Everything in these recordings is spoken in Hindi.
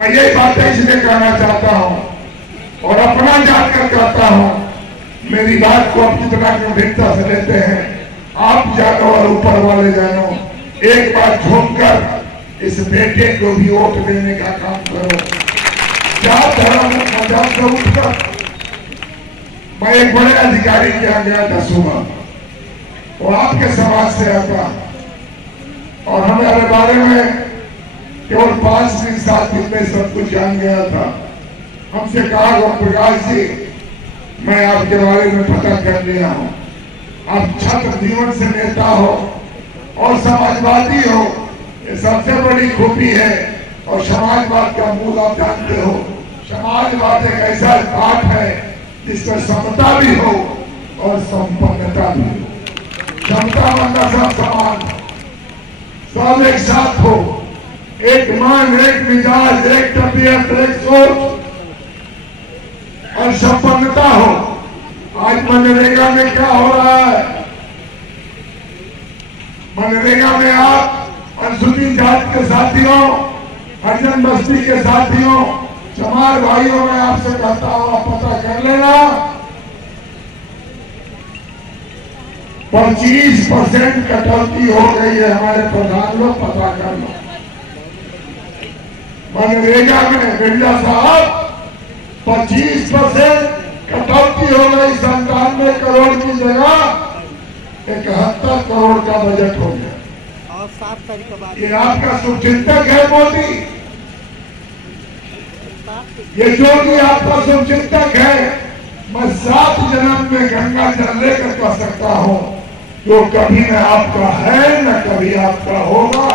मैं यही बातें इसलिए कहना चाहता हूं और अपना जानकर कहता हूं, मेरी बात को आप जितना गंभीरता से लेते हैं आप जानो और ऊपर वाले जानो, एक बार झूमकर इस बेटे को भी वोट देने का काम करो। जात धर्म मजाक से उठकर मैं एक बड़े अधिकारी के यहाँ गया था सुबह, वो आपके समाज से आता और हमारे बारे में केवल 5 दिन 7 दिन में सब कुछ जान गया था। हमसे कहा गो प्रकाश जी, मैं आपके बारे में पता कर लिया हूं, आप छात्र जीवन से नेता हो और समाजवादी हो, ये सबसे बड़ी खूबी है। और समाजवाद का मूल आप जानते हो, समाजवाद एक ऐसा बात है जिसमें समता भी हो और संपन्नता भी हो। समता मतलब सब समान, सब एक साथ हो, एक मन, एक मिजाज, एक तबीयत, एक सोच और संपन्नता हो। आज मनरेगा में क्या हो रहा है? मनरेगा में आप अनुसूचित जाति के साथियों, हरिजन बस्ती के साथियों, चमार भाइयों, में आपसे कहता हूं आप पता कर लेना, 25% कटौती हो गई है। हमारे प्रधान लोग पता कर लो, मनरेगा में बिरला साहब 25% कटौती हो गई। 97 करोड़ की जगह 71 करोड़ का बजट हो गया। और 7 तारीख के बाद ये आपका शुभचिंतक है मोदी, ये जोगी आपका शुभचिंतक है। मैं 7 जन्म में गंगा जल लेकर कह सकता हूँ, जो कभी न आपका है न कभी आपका होगा,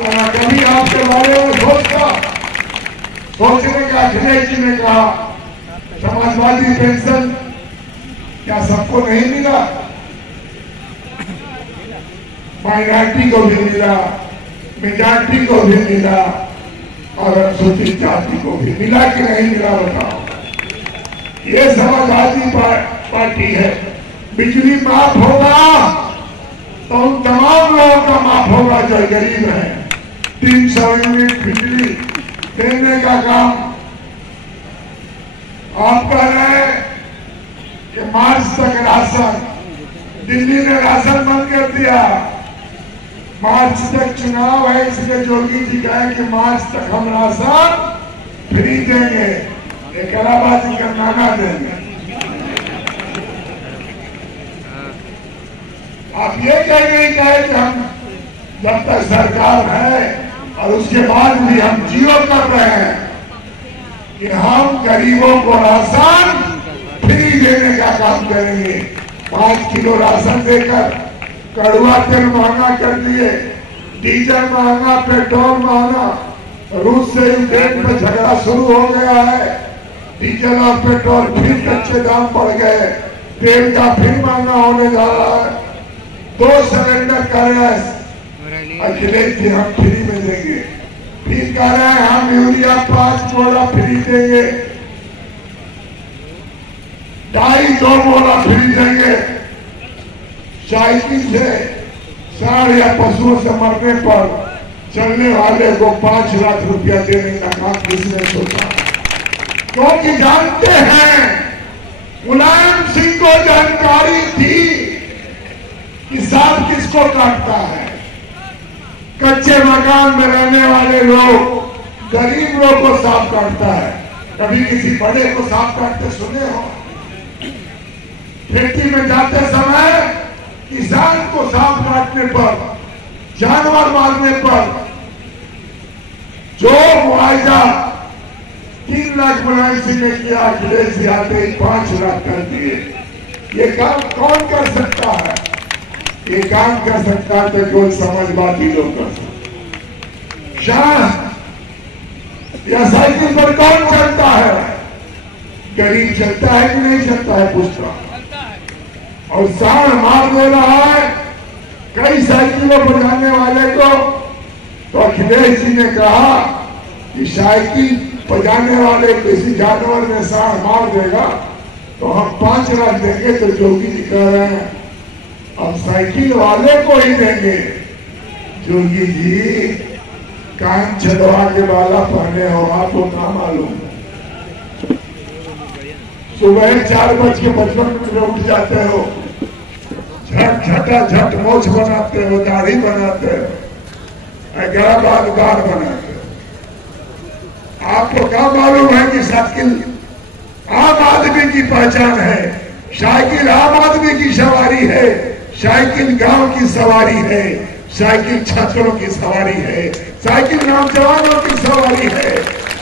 न कभी आपके बारे में सोचता। सोचने का अखिलेश जी ने कहा समाजवादी पेंशन क्या सबको नहीं मिला? माइनॉरिटी को भी मिला, मेजॉरिटी को भी मिला और अनुसूचित जाति को भी मिला कि नहीं मिला? बताओ। ये समाजवादी पार्टी है। बिजली माफ होगा तो उन तमाम लोगों का माफ होगा जो गरीब हैं। 300 यूनिट बिजली देने का काम आप कह रहे हैं कि मार्च तक राशन, दिल्ली ने राशन बंद कर दिया। मार्च तक चुनाव है, इसलिए योगी जी कहे कि मार्च तक हम राशन फ्री देंगे, एक कलाबाजी का नाना देंगे। आप ये कह नहीं कहे कि हम जब तक सरकार है और उसके बाद भी हम जियो कर रहे हैं कि हम गरीबों को राशन फ्री देने का काम करेंगे। 5 किलो राशन देकर कड़वा तेल महंगा कर दिए, डीजल महंगा, पेट्रोल महंगा। रूस से यूक्रेन में झगड़ा शुरू हो गया है, डीजल और पेट्रोल फिर कच्चे दाम बढ़ गए, तेल का फिर महंगा होने जा रहा है। 2 सिलेंडर का गैस अखिलेश जी हम फ्री में देंगे, फिर कह रहे हैं हम यूरिया 5 बोरा फ्री देंगे, 2.5 बोरा फ्री देंगे। साइकिल से साढ़ या पशुओं से मरने पर चलने वाले को 5 लाख रुपया देने का काम किसने सोचा? क्योंकि जानते हैं मुलायम सिंह को जानकारी थी कि सांप किसको काटता है। कच्चे मकान में रहने वाले लोग, गरीब लोग को सांप काटता है। कभी किसी बड़े को सांप काटते सुने हो? खेती में जाते समय किसान को सांप काटने पर, जानवर मारने पर जो मुआवजा 3 लाख मुलायम सिंह ने किया, अखिलेश जी आते ही 5 लाख कर दिए। ये काम कौन कर सकता है? ये काम कर सकता है तो कोई समाजवादी लोग कर सकते। शाह या साइकिल पर कौन चलता है? गरीब चलता है कि नहीं चलता है? पूछता। और साढ़ मार दे रहा है कई साइकिलों पर जाने वाले को। तो अखिलेश जी ने कहा कि साइकिल पर जाने वाले किसी जानवर में साढ़ मार देगा तो हम 5 लाख देंगे। तो योगी जी कह रहे हैं अब साइकिल वाले को ही देंगे। योगी जी कान छदवा के बाला पहने हो, आपको ना मालूम। सुबह 4:55 में उठ जाते हो, झट झटा झट मोछ बनाते हो, दाढ़ी बनाते हो, बाल बार बनाते हो। आपको क्या मालूम है कि साइकिल आम आदमी की पहचान है, साइकिल आम आदमी की सवारी है, साइकिल गांव की सवारी है, साइकिल छात्रों की सवारी है, साइकिल नौजवानों की सवारी है,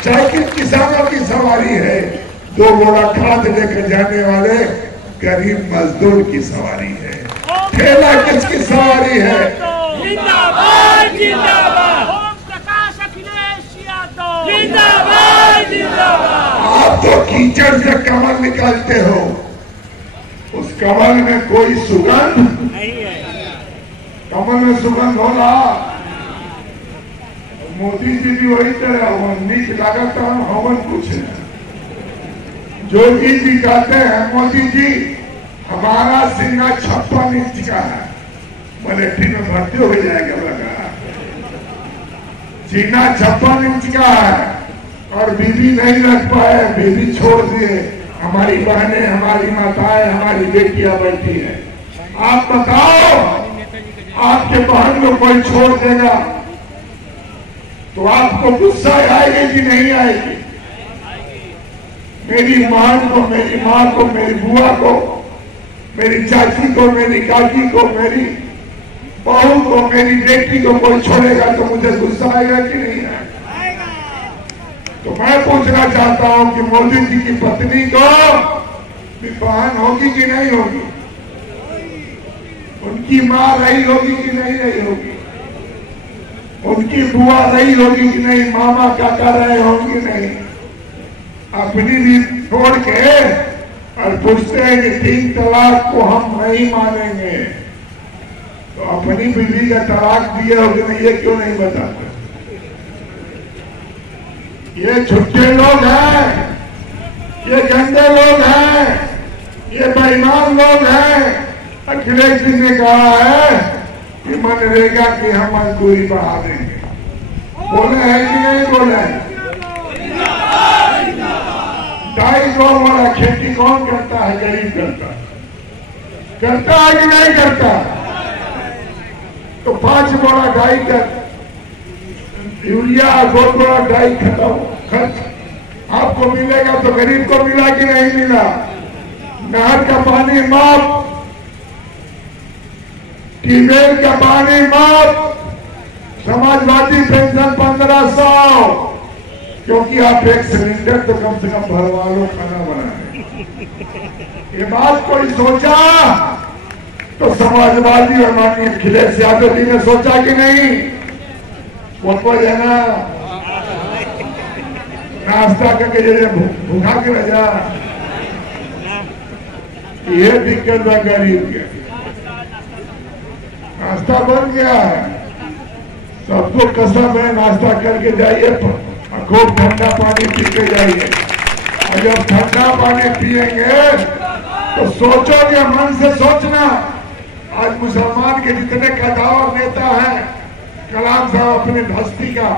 साइकिल किसानों की सवारी है, 2 बोरा खाद लेकर जाने वाले गरीब मजदूर की सवारी है। ठेला किसकी सवारी है? जिंदाबाद जिंदाबाद, ओम प्रकाश अखिलेश यादव जिंदाबाद जिंदाबाद। आप तो कीचड़ से कमल निकालते हो, उस कमल में कोई सुगंध नहीं है। कमल में सुगंध होला। मोदी जी भी वही तरह नीच लागत हवन कुछ है। योगी जी कहते हैं मोदी जी हमारा सीना 56 इंच का है, मिलिट्री में भर्ती हो जाएगा लगा। सीना 56 इंच का है और बीबी नहीं रख पाए, बीबी छोड़ दिए। हमारी बहनें, हमारी माताएं, हमारी बेटियां बैठी हैं। आप बताओ, आपके बहन को कोई छोड़ देगा तो आपको गुस्सा आएगी कि नहीं आएगी? मेरी मां को, मेरी माँ को, मेरी बुआ को, मेरी चाची को, मेरी काकी को, मेरी बहू को, मेरी बेटी को कोई छोड़ेगा तो मुझे गुस्सा आएगा कि नहीं आएगा? तो मैं पूछना चाहता हूं कि मोदी जी की पत्नी को भी बहन होगी कि नहीं होगी? उनकी मां रही होगी कि नहीं रही होगी? उनकी बुआ रही होगी कि नहीं? मामा काका रहे होंगे कि नहीं? अपनी भी छोड़ के और पूछते हैं कि 3 तलाक को हम नहीं मानेंगे, तो अपनी बीवी का तलाक दिए हो कि नहीं, ये क्यों नहीं बताते? ये झूठे लोग हैं, ये गंदे लोग हैं, ये बेईमान लोग हैं। अखिलेश जी ने कहा है कि मनरेगा की हम मजदूरी बढ़ा देंगे। बोले हैं कि नहीं बोले? 2.5 वाला खेती कौन करता है? गरीब करता है। करता है कि नहीं करता? तो 5 बोरा डाई का यूरिया, 2 बोरा डाई खर्च आपको मिलेगा तो गरीब को मिला कि नहीं मिला? नहर का पानी माफ, ट्यूबवेल का पानी माफ, समाजवादी पेंशन 1500, क्योंकि आप एक सिलेंडर तो कम से कम भरवा लो, खाना बनाए। ये बात कोई सोचा तो समाजवादी और माननीय अखिलेश यादव जी ने सोचा कि नहीं? वो है ना, नाश्ता करके जैसे भूखा के रह जा, ये दिक्कत है गरीब के। नाश्ता बन गया है, सबको कसम है, नाश्ता करके जाइए, खूब ठंडा पानी पी के जाइए। और जब ठंडा पानी पिएंगे तो सोचोगे, मन से सोचना। आज मुसलमान के जितने कदावर नेता हैं, कलाम साहब अपने हस्ती का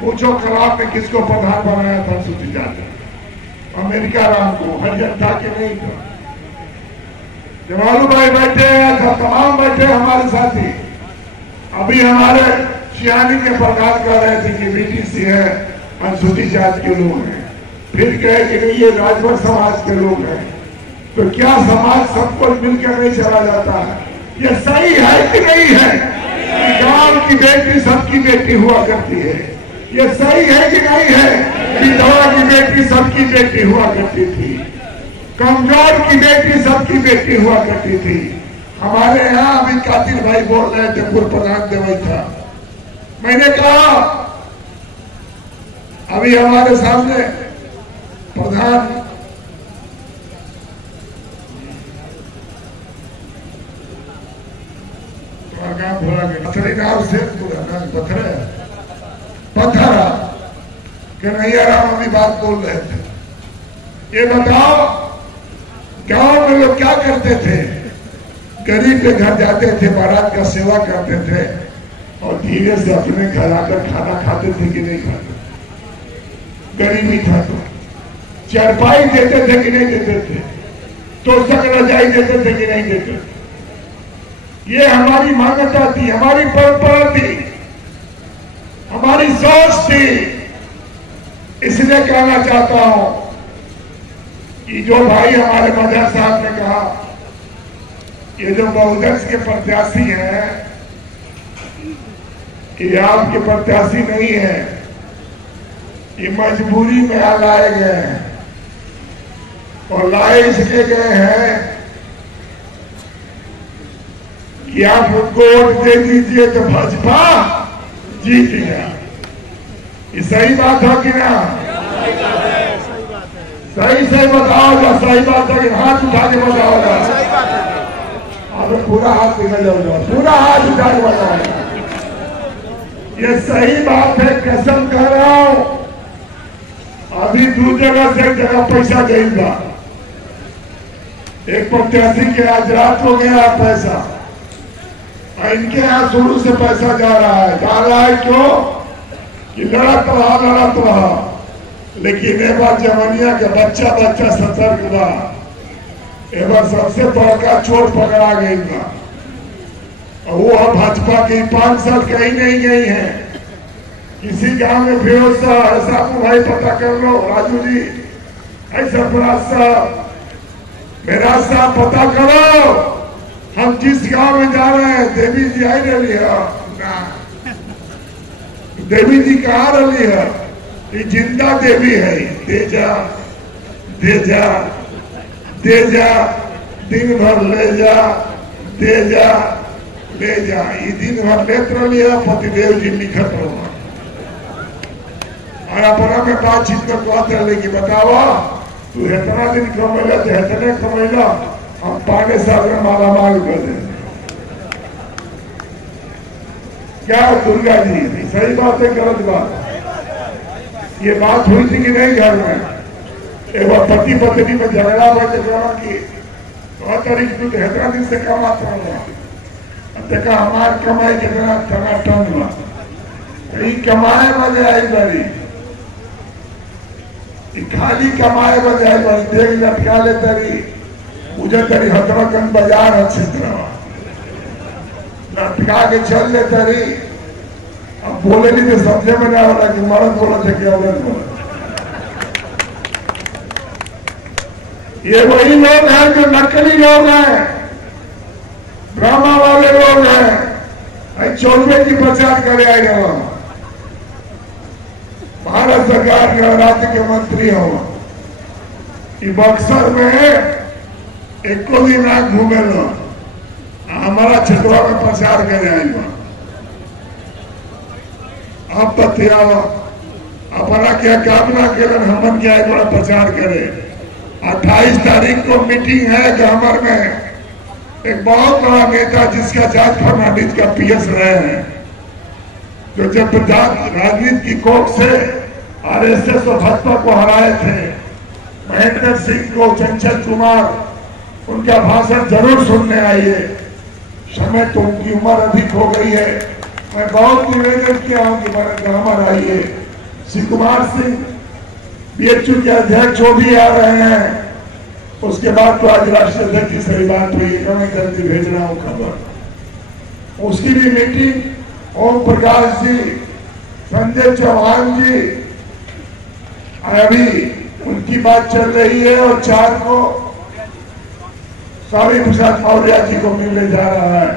पूछो, कलाम ने किसको प्रधान बनाया था? सोच जाते, अमेरिका राम को, हर जनता के नहीं था। जवालू भाई बैठे हैं, तमाम बैठे हमारे साथी। अभी हमारे सियानी के प्रकाश कर रहे थे कि बीटीसी है, अनुसूचित जाति के लोग हैं, फिर कहे कि नहीं ये राजभर समाज के लोग हैं। तो क्या समाज सबको मिलकर नहीं चला जाता है? ये सही है कि नहीं है? गांव की बेटी सबकी बेटी हुआ करती है। ये सही है कि नहीं है? विधवा की बेटी सबकी बेटी हुआ करती थी, कमजोर की बेटी सबकी बेटी हुआ करती थी। हमारे यहाँ अभी कातिल भाई बोल रहे थे, पूर्व प्रधान देवई था। मैंने कहा अभी हमारे सामने प्रधान नाम से पत्थर कन्हैया राम अभी बात बोल रहे थे। ये बताओ, गांव में लोग क्या करते थे? गरीब के घर जाते थे, बारात का सेवा करते थे और धीरे से अपने घर आकर खाना खाते थे कि नहीं खाते? गरीबी था तो चारपाई देते थे कि नहीं देते थे? तोशक रजाई देते थे कि नहीं देते थे? ये हमारी मान्यता थी, हमारी परंपरा थी, हमारी सोच थी। इसलिए कहना चाहता हूं कि जो भाई हमारे मजहर साहब ने कहा, ये जो बहुजन के प्रत्याशी हैं, ये आपके प्रत्याशी नहीं है, ये मजबूरी में लाए गए हैं। और लाए इसलिए गए हैं कि आप उनको वोट दे दीजिए तो भाजपा जीत गया। ये सही बात है कि ना? सही सही बताओ जा, सही बात है कि हाथ उठा के बताओ जा। अब पूरा हाथ निकल जाओ, पूरा हाथ उठा के बताओ। ये सही बात है, कसम कह रहा हूं। अभी दो जगह से एक जगह पैसा देगा। एक प्रत्याशी के आज रात हो गया पैसा, और इनके यहाँ शुरू से पैसा जा रहा है क्यों? कि लड़त रहा। लेकिन एक बार जमनिया के बच्चा सतर्क हुआ। एक बार सबसे बड़का चोट पकड़ा गई था, और वो भाजपा की 5 साल कहीं नहीं गई है। किसी गांव में फिरोज साहब भाई पता कर लो, राजू जी, ऐसा मेरा साहब पता करो। हम जिस गांव में जा रहे हैं, देवी जी आई रही है, देवी जी कहा रही है, ये जिंदा देवी है। दे जा, दिन भर ले जा, दे जा, ले जा। ये दिन भर लेत रही है, पतिदेव जी लिखत रहो। और अपना में बातचीत कर कहते रहे कि बतावा तू इतना दिन कमैला तो इतने कमैला, हम 5 साल में मालामाल कर दे। क्या दुर्गा जी, सही बात है गलत बात? ये बात हुई थी कि नहीं घर में? एक बार पति पत्नी में झगड़ा हुआ की 9 तारीख तू इतना दिन से कमाता हुआ, देखा हमार कमाई कितना टन हुआ, कमाए बजे आई बड़ी, खाली कमाए बजाय देख लटका ले तरी, मुझे तरी हथरकन बाजार अच्छी तरह लटका के चल ले तरी। अब बोले नहीं तो समझे में नहीं होना कि मर्द बोला थे कि औरत बोला। ये वही लोग हैं जो नकली लोग हैं, ड्रामा वाले लोग हैं। 14 की प्रचार करे आए वहां भारत सरकार के राज्य के मंत्री हो, बक्सर में एक दिन आग घूमे लो, हमारा क्षेत्र में प्रचार करे आई। अब बतिया अपना क्या कामना करे, हमन क्या बड़ा प्रचार करे। 28 तारीख को मीटिंग है ग्रामर में। एक बहुत बड़ा नेता जिसका जाट फर्नांडिस का पीएस रहे हैं, जो जब राजनीति की कोर्ट से आरएसएस और भाजपा को हराए थे, महेंद्र सिंह को, चंचल कुमार, उनका भाषण जरूर सुनने आइए। समय तो उनकी उम्र अधिक हो गई है, मैं बहुत निवेदन किया हूं कि ग्रामर आइए। शिव कुमार सिंह बीएचयू के अध्यक्ष वो भी आ रहे हैं। उसके बाद तो आज राष्ट्रीय अध्यक्ष की सही बात हुई, मैं जल्दी भेज रहा हूं खबर। उसकी भी मीटिंग ओम प्रकाश जी, संजय चौहान जी, अभी उनकी बात चल रही है। और 4 को स्वामी प्रसाद मौर्य जी को मिलने जा रहा है।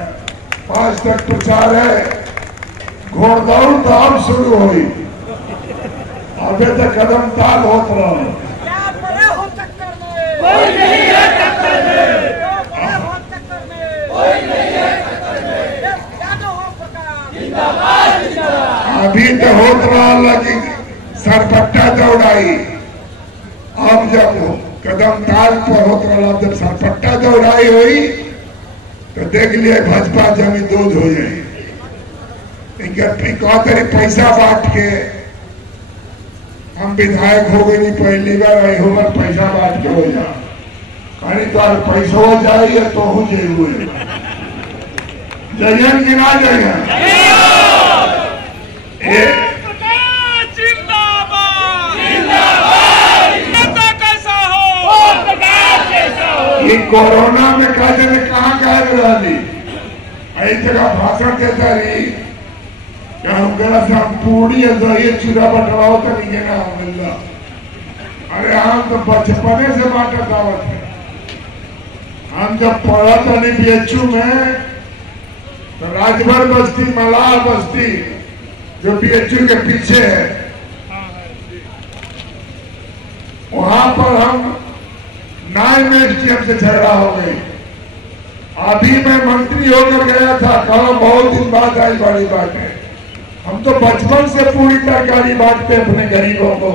5 तक प्रचार है। घोड़दौड़ तो अब शुरू हुई, अभी तक कदम ताल होत रहा। अभी तो होत रहा, लगी सरपट्टा दौड़ाई। अब जब कदम ताल पर होत रहा, जब सरपट्टा दौड़ाई हुई तो देख लिए भाजपा जमी दूध हो जाए। कहते पैसा बांट के हम विधायक हो गई, पहली बार आई हो, पैसा बांट के हो जा, कहीं तो पैसा हो जाइए तो हो जाइए। जयन की ना जयन। ये कोरोना में कहाँ गायब रही एक जगह भाषण देता रही पूरी दही चूरा बटवाओ तो नहीं ना मिलता। अरे हम तो बचपने से बांटा दावत है। हम जब पढ़ा था नहीं बीएचयू में तो राजभर बस्ती मलार बस्ती जो बीएचयू के पीछे है वहां पर हम 9 एसडीएम से झगड़ा हो गई। अभी मैं मंत्री होकर गया था, कहा बहुत दिन बाद आई बड़ी बात है। हम तो बचपन से पूरी तरकारी बांटते अपने गरीबों को,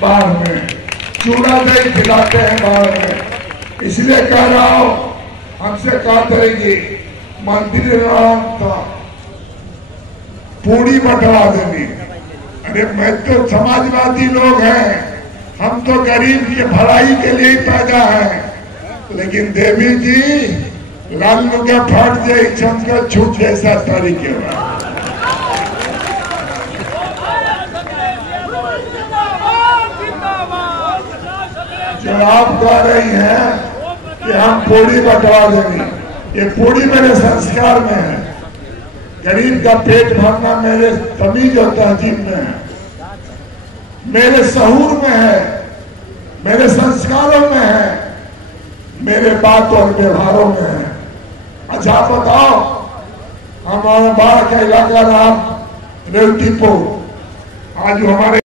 बाहर में चूड़ा दही खिलाते हैं बाहर में। इसलिए कह रहा हूं हमसे कहा करेगी मंत्री था पूरी बंटवा देनी। अरे मैं तो समाजवादी लोग हैं, हम तो गरीब की भलाई के लिए ही पैदा है। लेकिन देवी जी लाल लुगा फट जाए चमका छूट जैसा तरीके में जो आप कह रही हैं कि हम पूरी बंटवा देंगे, ये पूरी मेरे संस्कार में है। गरीब का पेट भरना मेरे तमीज और तहजीब में है, मेरे सहूर में है, मेरे संस्कारों में है, मेरे बात और व्यवहारों में है। अच्छा बताओ, हमारा बाढ़ का इलाका नाम रेवतीपुर, आज हमारे